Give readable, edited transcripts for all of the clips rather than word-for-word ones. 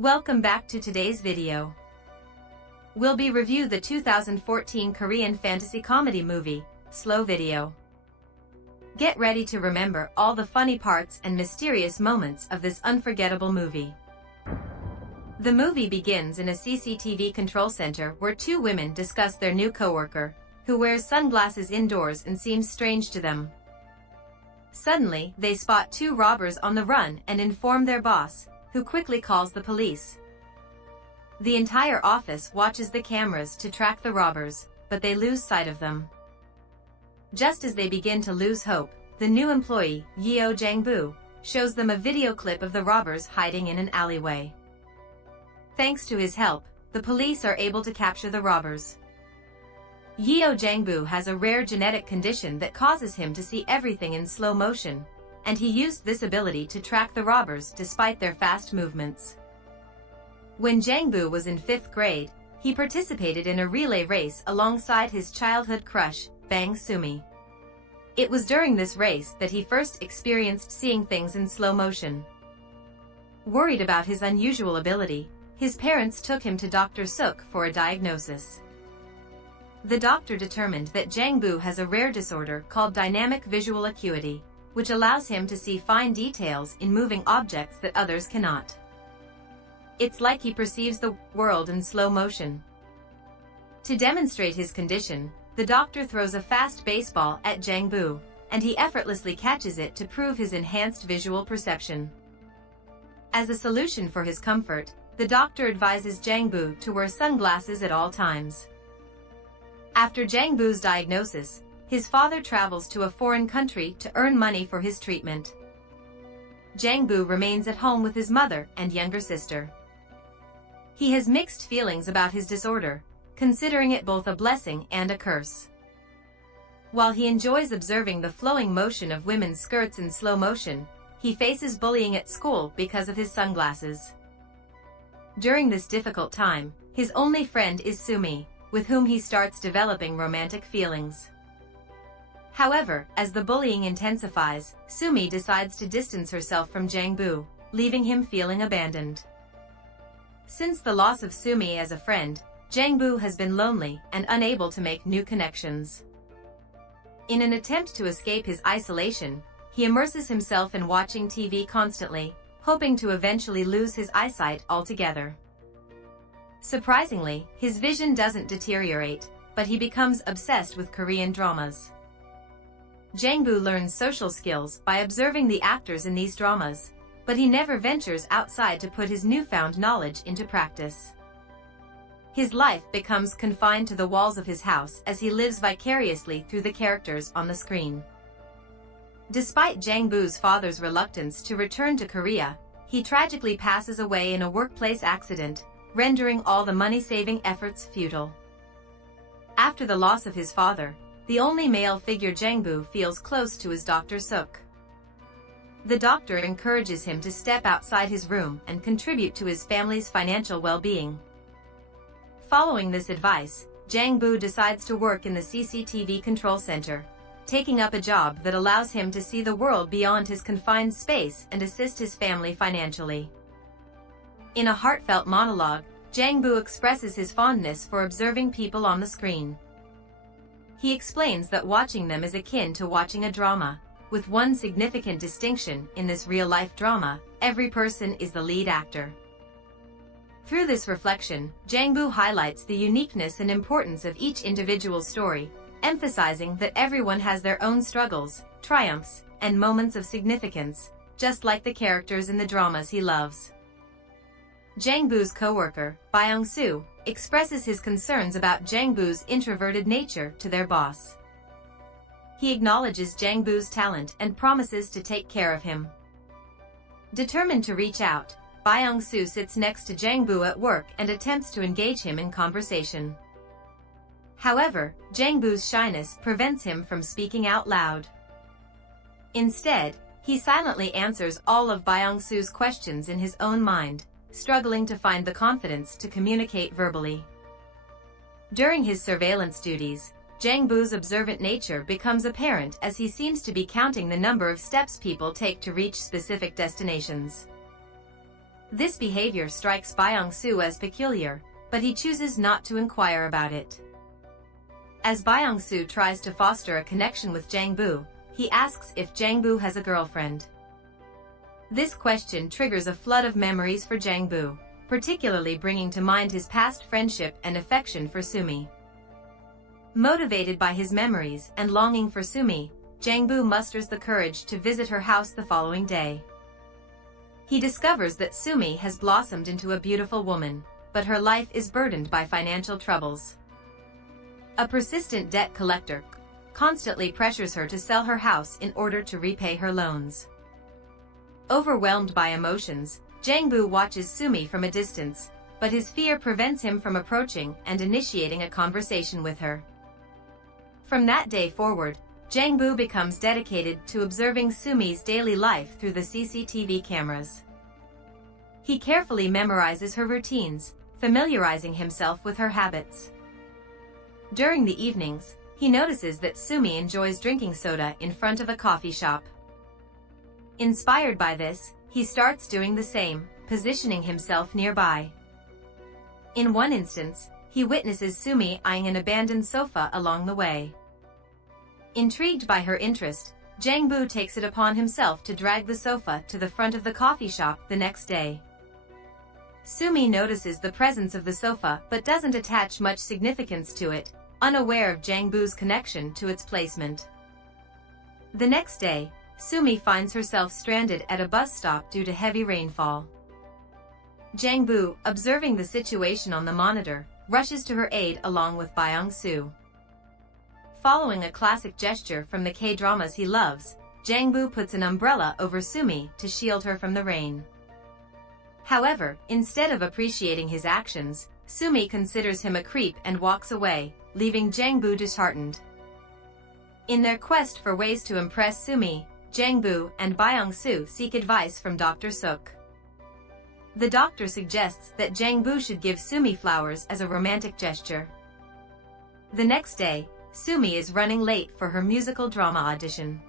Welcome back to today's video. We'll be review the 2014 Korean fantasy comedy movie, Slow Video. Get ready to remember all the funny parts and mysterious moments of this unforgettable movie. The movie begins in a CCTV control center where two women discuss their new coworker, who wears sunglasses indoors and seems strange to them. Suddenly, they spot two robbers on the run and inform their boss, who quickly calls the police. The entire office watches the cameras to track the robbers, but they lose sight of them. Just as they begin to lose hope, the new employee, Jangbu, shows them a video clip of the robbers hiding in an alleyway. Thanks to his help, the police are able to capture the robbers. Jangbu has a rare genetic condition that causes him to see everything in slow motion, and he used this ability to track the robbers despite their fast movements. When Jangbu was in 5th grade, he participated in a relay race alongside his childhood crush, Bang Sumi. It was during this race that he first experienced seeing things in slow motion. Worried about his unusual ability, his parents took him to Dr. Suk for a diagnosis. The doctor determined that Jangbu has a rare disorder called dynamic visual acuity, which allows him to see fine details in moving objects that others cannot. It's like he perceives the world in slow motion. To demonstrate his condition, the doctor throws a fast baseball at Jangbu, and he effortlessly catches it to prove his enhanced visual perception. As a solution for his comfort, the doctor advises Jangbu to wear sunglasses at all times. After Jangbu's diagnosis, his father travels to a foreign country to earn money for his treatment. Jangbu remains at home with his mother and younger sister. He has mixed feelings about his disorder, considering it both a blessing and a curse. While he enjoys observing the flowing motion of women's skirts in slow motion, he faces bullying at school because of his sunglasses. During this difficult time, his only friend is Sumi, with whom he starts developing romantic feelings. However, as the bullying intensifies, Sumi decides to distance herself from Jangbu, leaving him feeling abandoned. Since the loss of Sumi as a friend, Jangbu has been lonely and unable to make new connections. In an attempt to escape his isolation, he immerses himself in watching TV constantly, hoping to eventually lose his eyesight altogether. Surprisingly, his vision doesn't deteriorate, but he becomes obsessed with Korean dramas. Jangbu learns social skills by observing the actors in these dramas, but he never ventures outside to put his newfound knowledge into practice. His life becomes confined to the walls of his house as he lives vicariously through the characters on the screen. Despite Jangbu's father's reluctance to return to Korea, he tragically passes away in a workplace accident, rendering all the money-saving efforts futile. After the loss of his father, the only male figure Jangbu feels close to is Dr. Suk. The doctor encourages him to step outside his room and contribute to his family's financial well-being. Following this advice, Jangbu decides to work in the CCTV control center, taking up a job that allows him to see the world beyond his confined space and assist his family financially. In a heartfelt monologue, Jangbu expresses his fondness for observing people on the screen. He explains that watching them is akin to watching a drama, with one significant distinction: in this real-life drama, every person is the lead actor. Through this reflection, Jangbu highlights the uniqueness and importance of each individual story, emphasizing that everyone has their own struggles, triumphs, and moments of significance, just like the characters in the dramas he loves. Jangbu's co-worker, Byung-soo, expresses his concerns about Jangbu's introverted nature to their boss. He acknowledges Jangbu's talent and promises to take care of him. Determined to reach out, Byung-soo sits next to Jangbu at work and attempts to engage him in conversation. However, Jangbu's shyness prevents him from speaking out loud. Instead, he silently answers all of Byung-soo's questions in his own mind, struggling to find the confidence to communicate verbally. During his surveillance duties, Jangbu's observant nature becomes apparent as he seems to be counting the number of steps people take to reach specific destinations. This behavior strikes Byung-soo as peculiar, but he chooses not to inquire about it. As Byung-soo tries to foster a connection with Jangbu, he asks if Jangbu has a girlfriend. This question triggers a flood of memories for Jangbu, particularly bringing to mind his past friendship and affection for Sumi. Motivated by his memories and longing for Sumi, Jangbu musters the courage to visit her house the following day. He discovers that Sumi has blossomed into a beautiful woman, but her life is burdened by financial troubles. A persistent debt collector constantly pressures her to sell her house in order to repay her loans. Overwhelmed by emotions, Jangbu watches Sumi from a distance, but his fear prevents him from approaching and initiating a conversation with her. From that day forward, Jangbu becomes dedicated to observing Sumi's daily life through the CCTV cameras. He carefully memorizes her routines, familiarizing himself with her habits. During the evenings, he notices that Sumi enjoys drinking soda in front of a coffee shop. Inspired by this, he starts doing the same, positioning himself nearby. In one instance, he witnesses Sumi eyeing an abandoned sofa along the way. Intrigued by her interest, Jangbu takes it upon himself to drag the sofa to the front of the coffee shop the next day. Sumi notices the presence of the sofa but doesn't attach much significance to it, unaware of Jangbu's connection to its placement. The next day, Sumi finds herself stranded at a bus stop due to heavy rainfall. Jangbu, observing the situation on the monitor, rushes to her aid along with Byung-soo. Following a classic gesture from the K-dramas he loves, Jangbu puts an umbrella over Sumi to shield her from the rain. However, instead of appreciating his actions, Sumi considers him a creep and walks away, leaving Jangbu disheartened. In their quest for ways to impress Sumi, Jangbu and Byung-soo seek advice from Dr. Suk. The doctor suggests that Jangbu should give Sumi flowers as a romantic gesture. The next day, Sumi is running late for her musical drama audition.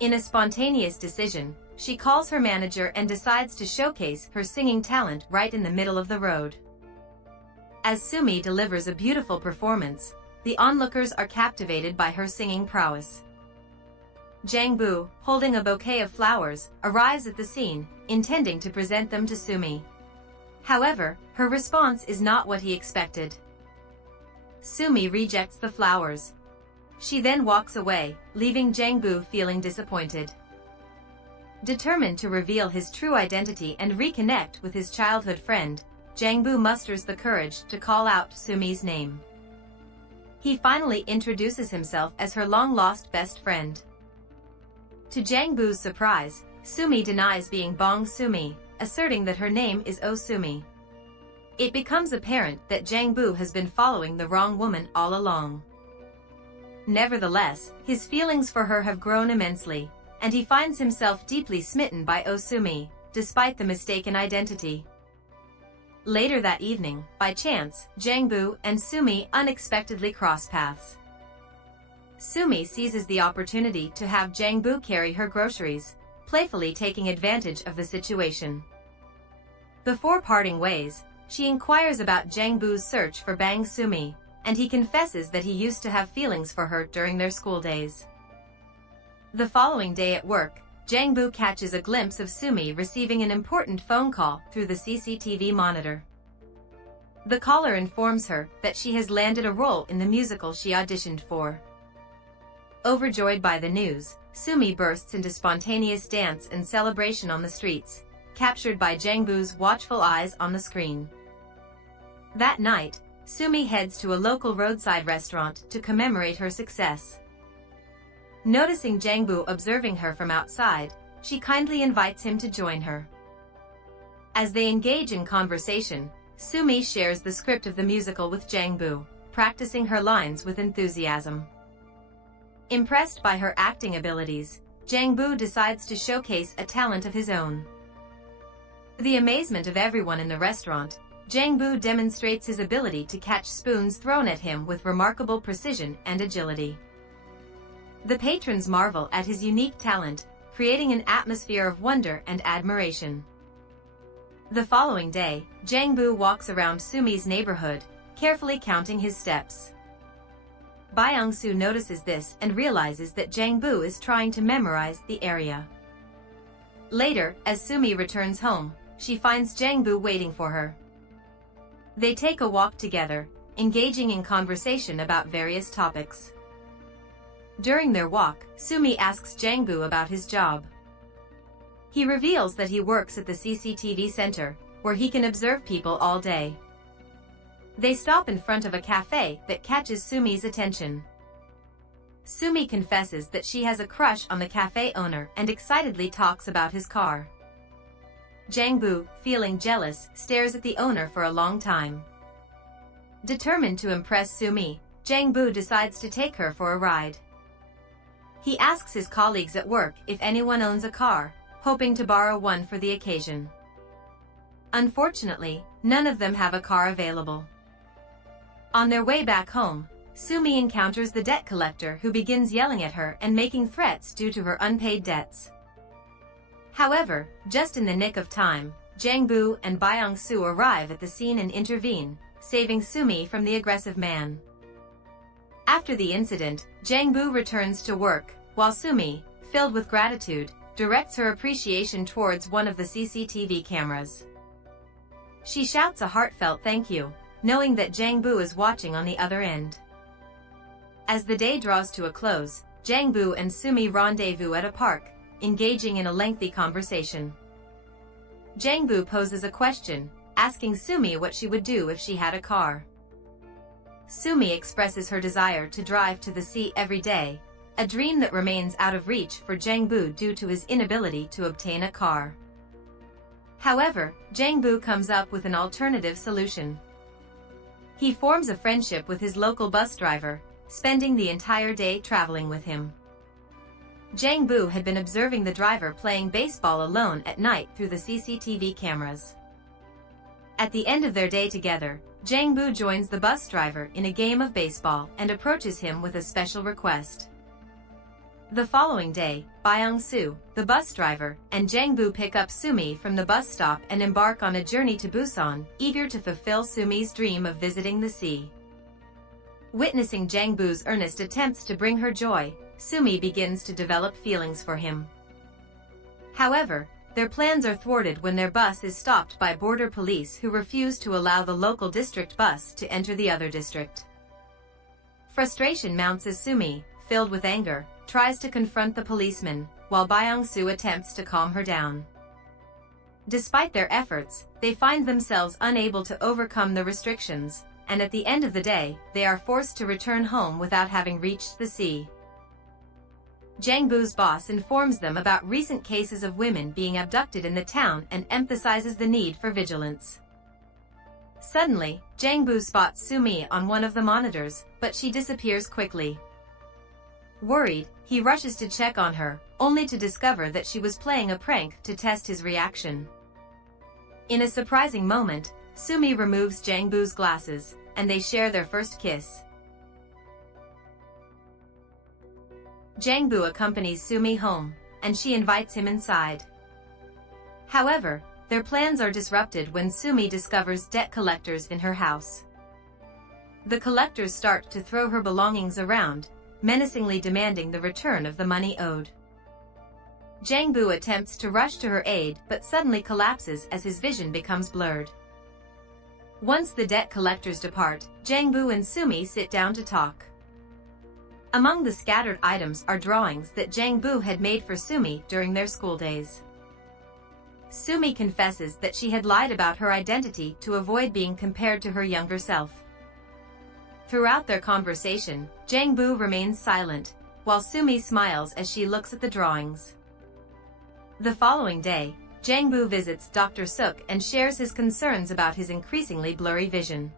In a spontaneous decision, she calls her manager and decides to showcase her singing talent right in the middle of the road. As Sumi delivers a beautiful performance, the onlookers are captivated by her singing prowess. Jangbu, holding a bouquet of flowers, arrives at the scene, intending to present them to Sumi. However, her response is not what he expected. Sumi rejects the flowers. She then walks away, leaving Jangbu feeling disappointed. Determined to reveal his true identity and reconnect with his childhood friend, Jangbu musters the courage to call out Sumi's name. He finally introduces himself as her long-lost best friend. To Jangbu's surprise, Sumi denies being Bong Sumi, asserting that her name is Oh Sumi. It becomes apparent that Jangbu has been following the wrong woman all along. Nevertheless, his feelings for her have grown immensely, and he finds himself deeply smitten by Oh Sumi, despite the mistaken identity. Later that evening, by chance, Jangbu and Sumi unexpectedly cross paths. Sumi seizes the opportunity to have Jangbu carry her groceries, playfully taking advantage of the situation. Before parting ways, she inquires about Jangbu's search for Bang Sumi, and he confesses that he used to have feelings for her during their school days. The following day at work, Jangbu catches a glimpse of Sumi receiving an important phone call through the CCTV monitor. The caller informs her that she has landed a role in the musical she auditioned for. Overjoyed by the news, Sumi bursts into spontaneous dance and celebration on the streets, captured by Jangbu's watchful eyes on the screen. That night, Sumi heads to a local roadside restaurant to commemorate her success. Noticing Jangbu observing her from outside, she kindly invites him to join her. As they engage in conversation, Sumi shares the script of the musical with Jangbu, practicing her lines with enthusiasm. Impressed by her acting abilities, Jangbu decides to showcase a talent of his own. To the amazement of everyone in the restaurant, Jangbu demonstrates his ability to catch spoons thrown at him with remarkable precision and agility. The patrons marvel at his unique talent, creating an atmosphere of wonder and admiration. The following day, Jangbu walks around Sumi's neighborhood, carefully counting his steps. Byung-soo notices this and realizes that Jangbu is trying to memorize the area. Later, as Sumi returns home, she finds Jangbu waiting for her. They take a walk together, engaging in conversation about various topics. During their walk, Sumi asks Jangbu about his job. He reveals that he works at the CCTV center, where he can observe people all day. They stop in front of a cafe that catches Sumi's attention. Sumi confesses that she has a crush on the cafe owner and excitedly talks about his car. Jangbu, feeling jealous, stares at the owner for a long time. Determined to impress Sumi, Jangbu decides to take her for a ride. He asks his colleagues at work if anyone owns a car, hoping to borrow one for the occasion. Unfortunately, none of them have a car available. On their way back home, Sumi encounters the debt collector who begins yelling at her and making threats due to her unpaid debts. However, just in the nick of time, Jangbu and Byung-soo arrive at the scene and intervene, saving Sumi from the aggressive man. After the incident, Jangbu returns to work, while Sumi, filled with gratitude, directs her appreciation towards one of the CCTV cameras. She shouts a heartfelt thank you, knowing that Jangbu is watching on the other end. As the day draws to a close, Jangbu and Sumi rendezvous at a park, engaging in a lengthy conversation. Jangbu poses a question, asking Sumi what she would do if she had a car. Sumi expresses her desire to drive to the sea every day, a dream that remains out of reach for Jangbu due to his inability to obtain a car. However, Jangbu comes up with an alternative solution. He forms a friendship with his local bus driver, spending the entire day traveling with him. Jangbu had been observing the driver playing baseball alone at night through the CCTV cameras. At the end of their day together, Jangbu joins the bus driver in a game of baseball and approaches him with a special request. The following day, Byung-soo, the bus driver, and Jangbu pick up Sumi from the bus stop and embark on a journey to Busan, eager to fulfill Sumi's dream of visiting the sea. Witnessing Jangbu's earnest attempts to bring her joy, Sumi begins to develop feelings for him. However, their plans are thwarted when their bus is stopped by border police who refuse to allow the local district bus to enter the other district. Frustration mounts as Sumi, filled with anger, tries to confront the policeman, while Byung-soo attempts to calm her down. Despite their efforts, they find themselves unable to overcome the restrictions, and at the end of the day, they are forced to return home without having reached the sea. Jangbu's boss informs them about recent cases of women being abducted in the town and emphasizes the need for vigilance. Suddenly, Jangbu spots Sumi on one of the monitors, but she disappears quickly. Worried, he rushes to check on her, only to discover that she was playing a prank to test his reaction. In a surprising moment, Sumi removes Jangbu's glasses, and they share their first kiss. Jangbu accompanies Sumi home, and she invites him inside. However, their plans are disrupted when Sumi discovers debt collectors in her house. The collectors start to throw her belongings around, menacingly demanding the return of the money owed. Jangbu attempts to rush to her aid but suddenly collapses as his vision becomes blurred. Once the debt collectors depart, Jangbu and Sumi sit down to talk. Among the scattered items are drawings that Jangbu had made for Sumi during their school days. Sumi confesses that she had lied about her identity to avoid being compared to her younger self. Throughout their conversation, Jangbu remains silent, while Sumi smiles as she looks at the drawings. The following day, Jangbu visits Dr. Suk and shares his concerns about his increasingly blurry vision.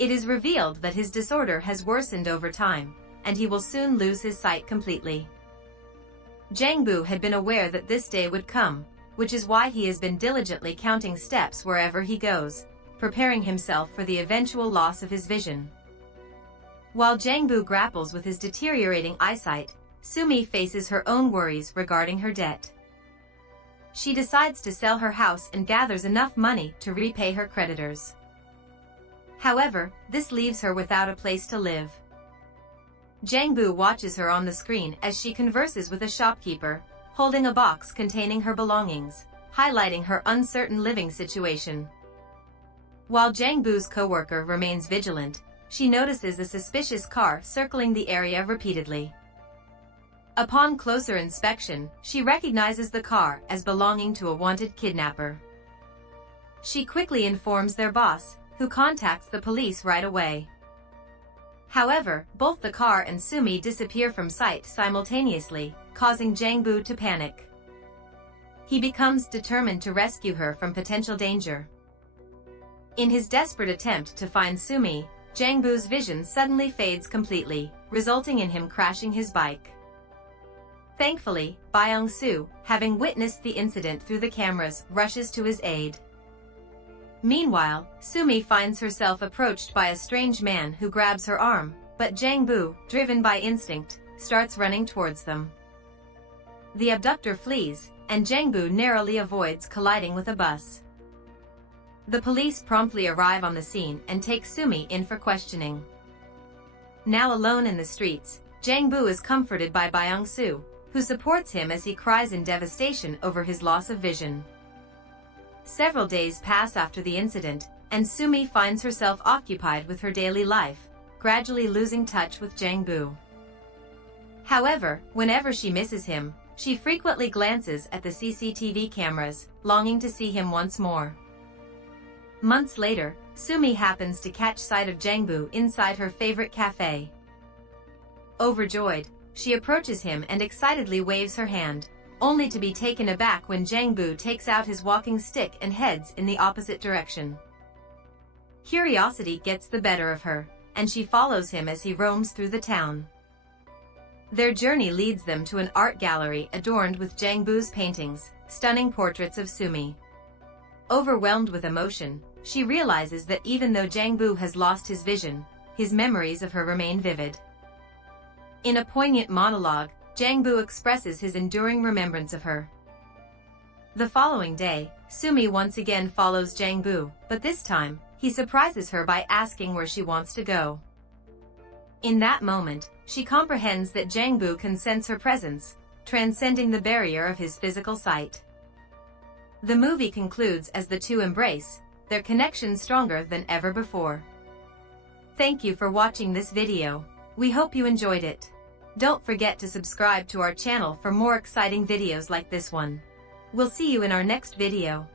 It is revealed that his disorder has worsened over time, and he will soon lose his sight completely. Jangbu had been aware that this day would come, which is why he has been diligently counting steps wherever he goes, preparing himself for the eventual loss of his vision. While Jangbu grapples with his deteriorating eyesight, Sumi faces her own worries regarding her debt. she decides to sell her house and gathers enough money to repay her creditors. However, this leaves her without a place to live. Jangbu watches her on the screen as she converses with a shopkeeper, holding a box containing her belongings, highlighting her uncertain living situation. While Jangbu's co-worker remains vigilant, she notices a suspicious car circling the area repeatedly. Upon closer inspection, she recognizes the car as belonging to a wanted kidnapper. She quickly informs their boss, who contacts the police right away. However, both the car and Sumi disappear from sight simultaneously, causing Jangbu to panic. He becomes determined to rescue her from potential danger. In his desperate attempt to find Sumi, Jangbu's vision suddenly fades completely, resulting in him crashing his bike. Thankfully, Byung-soo, having witnessed the incident through the cameras, rushes to his aid. Meanwhile, Sumi finds herself approached by a strange man who grabs her arm, but Jangbu, driven by instinct, starts running towards them. The abductor flees, and Jangbu narrowly avoids colliding with a bus. The police promptly arrive on the scene and take Sumi in for questioning. Now alone in the streets, Jangbu is comforted by Byung-soo, who supports him as he cries in devastation over his loss of vision. Several days pass after the incident, and Sumi finds herself occupied with her daily life, gradually losing touch with Jangbu. However, whenever she misses him, she frequently glances at the CCTV cameras, longing to see him once more. Months later, Sumi happens to catch sight of Jangbu inside her favorite cafe. Overjoyed, she approaches him and excitedly waves her hand, only to be taken aback when Jangbu takes out his walking stick and heads in the opposite direction. Curiosity gets the better of her, and she follows him as he roams through the town. Their journey leads them to an art gallery adorned with Jangbu's paintings, stunning portraits of Sumi. Overwhelmed with emotion, she realizes that even though Jangbu has lost his vision, his memories of her remain vivid. In a poignant monologue, Jangbu expresses his enduring remembrance of her. The following day, Sumi once again follows Jangbu, but this time, he surprises her by asking where she wants to go. In that moment, she comprehends that Jangbu can sense her presence, transcending the barrier of his physical sight. The movie concludes as the two embrace, their connection stronger than ever before. Thank you for watching this video. We hope you enjoyed it. Don't forget to subscribe to our channel for more exciting videos like this one. We'll see you in our next video.